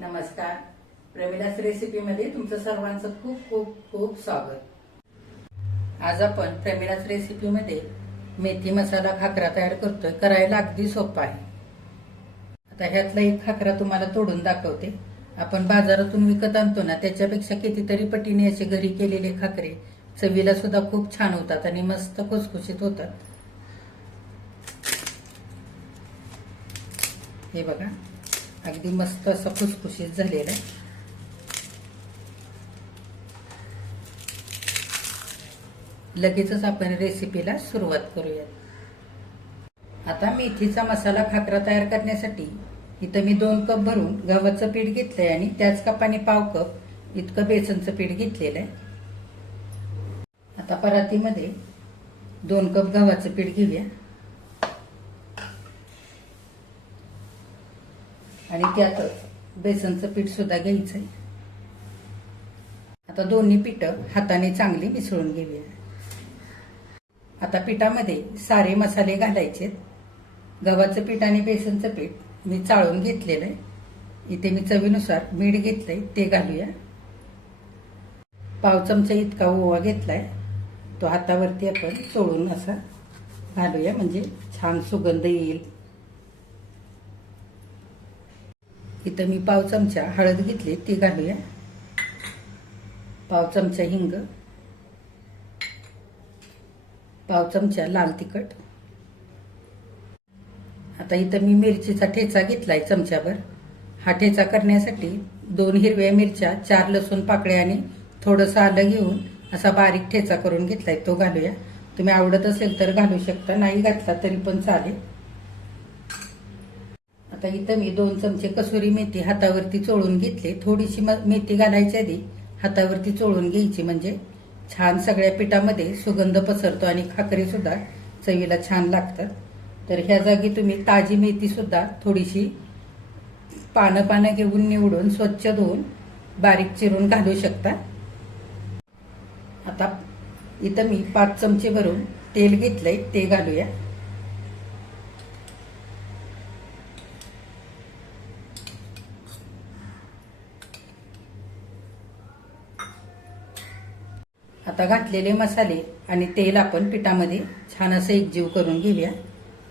नमस्कार. प्रमिलास रेसिपीमध्ये तुमचं सर्वांचं खूप खूप खूप स्वागत. आज आपण प्रमिलास रेसिपीमध्ये मेथी मसाला खाकरा तयार करतोय. करायला अगदी सोपा आहे. आता ह्यातला एक खाकरा तुम्हाला तोडून दाखवते. आपण बाजारातून विकत आणतो ना, त्याच्यापेक्षा कितीतरी पटीने असे घरी केलेले खाकरे चवीला सुद्धा खूप छान होतात आणि मस्त खुसखुशीत होतात. हे बघा, अगदी मस्त असं खुसखुशीत झालेलं आहे. लगेचच आपण रेसिपीला सुरुवात करूयात. आता मेथीचा मसाला खाकरा तयार करण्यासाठी इथं मी 2 कप भरून गव्हाचं पीठ घेतलंय आणि त्याच कपाने पाव कप इतकं बेसनचं पीठ घेतलेलं आहे. आता परातीमध्ये 2 कप गव्हाचं पीठ घेऊया आणि त्यातच बेसनचं पीठ सुद्धा घ्यायचंय. आता दोन्ही पीठं हाताने चांगली मिसळून घेऊया. आता पिठामध्ये सारे मसाले घालायचे. गव्हाचं पीठ आणि बेसनचं पीठ मी चाळून घेतलेलं आहे. इथे मी चवीनुसार मीठ घेतलंय, ते घालूया. पाव चमचा इतका ओवा घेतलाय, तो हातावरती आपण चोळून असा घालूया, म्हणजे छान सुगंध येईल. इथं मी पाव चमचा हळद घेतली, ती घालूया. पाव चमचा हिंग, पाव चमचा लाल तिखट. आता इथं मी मिरचीचा ठेचा घेतलाय चमच्याभर. हा ठेचा करण्यासाठी 2 हिरव्या मिरच्या, 4 लसूण पाकळ्या आणि थोडंसं आलं घेऊन असा बारीक ठेचा करून घेतलाय, तो घालूया. तुम्ही आवडत असेल तर घालू शकता, नाही घातला तरी पण चालेल. आता इथं मी 2 चमचे कसुरी मेथी हातावरती चोळून घेतली. थोडीशी मेथी घालायच्या आधी हातावरती चोळून घ्यायची, म्हणजे छान सगळ्या पिठामध्ये सुगंध पसरतो आणि खाकरे सुद्धा चवीला छान लागतात. तर ह्या जागी तुम्ही ताजी मेथी सुद्धा थोडीशी पानं घेऊन निवडून स्वच्छ धुवून बारीक चिरून घालू शकता. आता इथं मी 5 चमचे भरून तेल घेतलंय, ते घालूया. आता घातलेले मसाले आणि तेल आपण पिठामध्ये छान असं एकजीव करून घेऊया.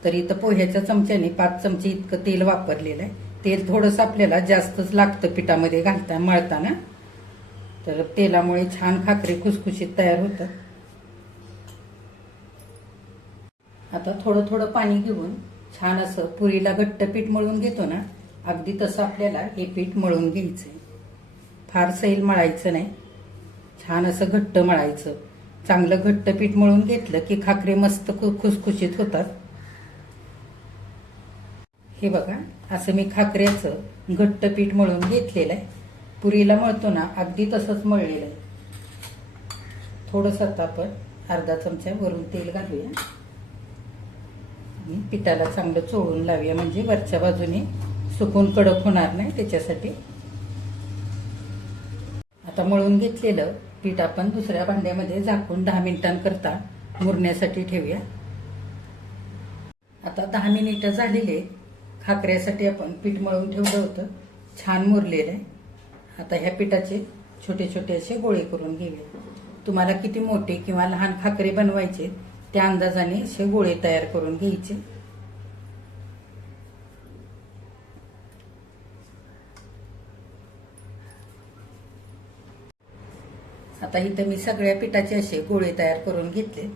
तर इथं पोह्याच्या चमच्याने 5 चमचे इतकं तेल वापरलेलं आहे. तेल थोडंसं आपल्याला जास्तच लागतं पिठामध्ये मळताना, तर तेलामुळे छान खाकरे खुसखुशीत तयार होतात. आता थोडं थोडं पाणी घेऊन छान असं पुरीला घट्ट पीठ मळून घेतो ना, अगदी तसं आपल्याला हे पीठ मळून घ्यायचंय. फार सैल मळायचं नाही, छान असं घट्ट मळायचं. चांगलं घट्ट पीठ मळून घेतलं की खाकरे मस्त खुसखुशीत होतात. हे बघा, असं मी खाकऱ्याचं घट्ट पीठ मळून घेतलेलं आहे. पुरीला मळतो ना, अगदी तसंच मळलेलं आहे. थोडंसं आता आपण अर्धा चमचा वरून तेल घालूया आणि पिठाला चांगलं चोळून लावूया, म्हणजे वरच्या बाजूने सुकून कडक होणार नाही त्याच्यासाठी. आता मळून घेतलेलं पीठ आपण दुसऱ्या भांड्यामध्ये झाकून 10 मिनिटांकरता मुरण्यासाठी ठेवूया. आता 10 मिनिटं झालेले. खाकऱ्यासाठी आपण पीठ मळून ठेवलं होतं, छान मुरलेलं आहे. आता ह्या पिठाचे छोटे छोटे असे गोळे करून घेऊया. तुम्हाला किती मोठे किंवा लहान खाकरे बनवायचे त्या अंदाजाने असे गोळे तयार करून घ्यायचे. आता इथं मी सगळ्या पिठाचे असे गोळे तयार करून घेतले.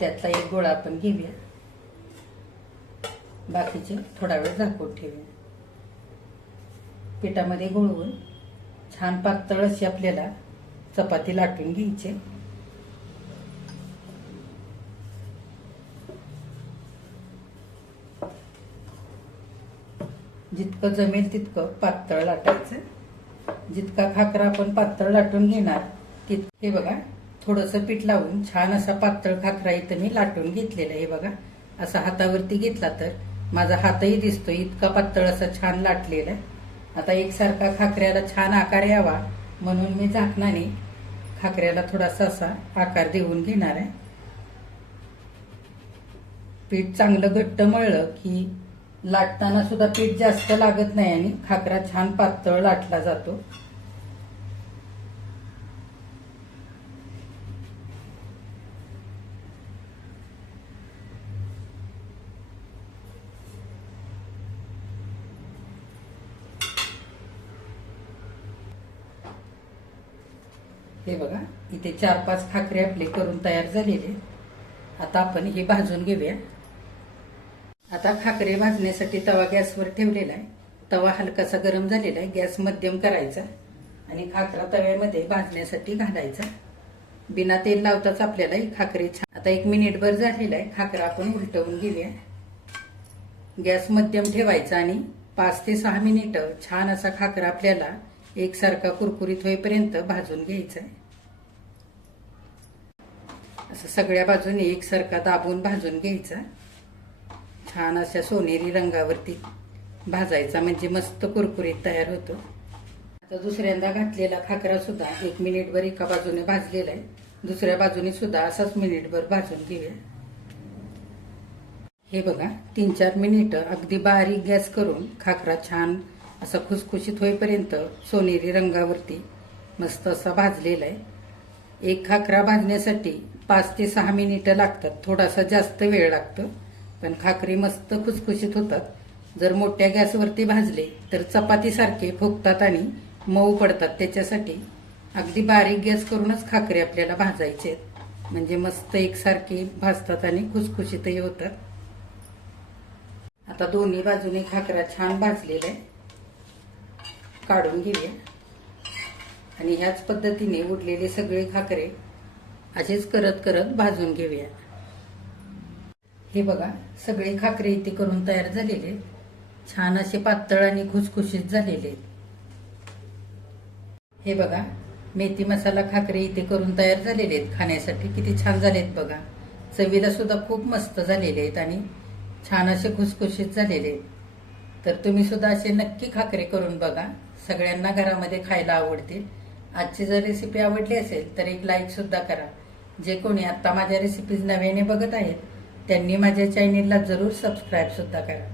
त्यातला एक गोळा आपण घेऊया, बाकीचे थोडा वेळ झाकून ठेवूया. पिठामध्ये घोळवून छान पातळ अशी आपल्याला चपाती लाटून घ्यायची. जितकं जमेल तितकं पातळ लाटायचं. जितका खाकरा आपण पातळ लाटून घेणार हे बघा, थोडंसं पीठ लावून छान असा पातळ खाकरा इथं मी लाटून घेतलेला. हे बघा, असा हातावरती घेतला तर माझा हातही दिसतो, इतका पातळ असा छान लाटलेला आहे. आता एकसारखा खाकऱ्याला छान आकार यावा म्हणून मी झाकणाने खाकऱ्याला थोडासा असा आकार देऊन घेणार आहे. पीठ चांगलं घट्ट मळलं की लाटताना सुद्धा पीठ जास्त लागत नाही आणि खाकरा छान पातळ लाटला जातो. हे बघा, इथे 4-5 खाकरे आपले करून तयार झालेले. आता आपण हे भाजून घेऊया. आता खाकरे भाजण्यासाठी तवा गॅसवर ठेवलेला आहे. तवा हलकासा गरम झालेला आहे. गॅस मध्यम करायचा आणि खाकरा तव्यामध्ये भाजण्यासाठी घालायचा. बिना तेल लावताच आपल्याला ही खाकरे छान. आता 1 मिनिटभर झालेला आहे. खाकरा आपण उलटवून घेऊया. गॅस मध्यम ठेवायचा आणि 5 ते 6 मिनिटं छान असा खाकरा आपल्याला एकसारखा कुरकुरीत होईपर्यंत भाजून घ्यायचा आहे. असं सगळ्या बाजूने एकसारखा दाबून भाजून घ्यायचा. छान अशा सोनेरी रंगावरती भाजायचा, म्हणजे मस्त कुरकुरीत तयार होतो. आता दुसऱ्यांदा घातलेला खाकरा सुद्धा 1 मिनिटभर एका बाजूने भाजलेला आहे. दुसऱ्या बाजूने सुद्धा असाच मिनिटभर भाजून घेऊया. हे बघा, 3-4 मिनिटं अगदी बारीक गॅस करून खाकरा छान असा खुसखुशीत होईपर्यंत सोनेरी रंगावरती मस्त असा भाजलेला आहे. एक खाकरा भाजण्यासाठी 5 ते 6 मिनिटं लागतात. थोडासा जास्त वेळ लागतो, पण खाकरे मस्त खुसखुशीत होतात. जर मोठ्या गॅसवरती भाजले तर चपातीसारखे फुगतात आणि मऊ पडतात. त्याच्यासाठी अगदी बारीक गॅस करूनच खाकरे आपल्याला भाजायचे आहेत, म्हणजे मस्त एकसारखे भाजतात आणि खुसखुशीतही होतात. आता दोन्ही बाजूने खाकरा छान भाजलेला आहे. काढून घेऊया आणि ह्याच पद्धतीने उरलेले सगळे खाकरे असेच करत करत भाजून घेऊया. हे बघा, सगळे खाकरे इथे करून तयार झालेले. छान असे पातळ आणि खुसखुशीत झालेले. हे बघा, मेथी मसाला खाकरे इथे करून तयार झालेले आहेत. खाण्यासाठी किती छान झालेत बघा. चवीला सुद्धा खूप मस्त झालेले आहेत आणि छान असे खुसखुशीत झालेले आहेत. तर तुम्ही सुद्धा असे नक्की खाकरे करून बघा. सगळ्यांना घरामध्ये खायला आवडतील. आजची जर रेसिपी आवडली असेल तर एक लाईक सुद्धा करा. जे कोणी आता माझ्या रेसिपीज नव्याने बघत आहेत त्यांनी माझ्या चॅनेलला जरूर सबस्क्राईब सुद्धा करा.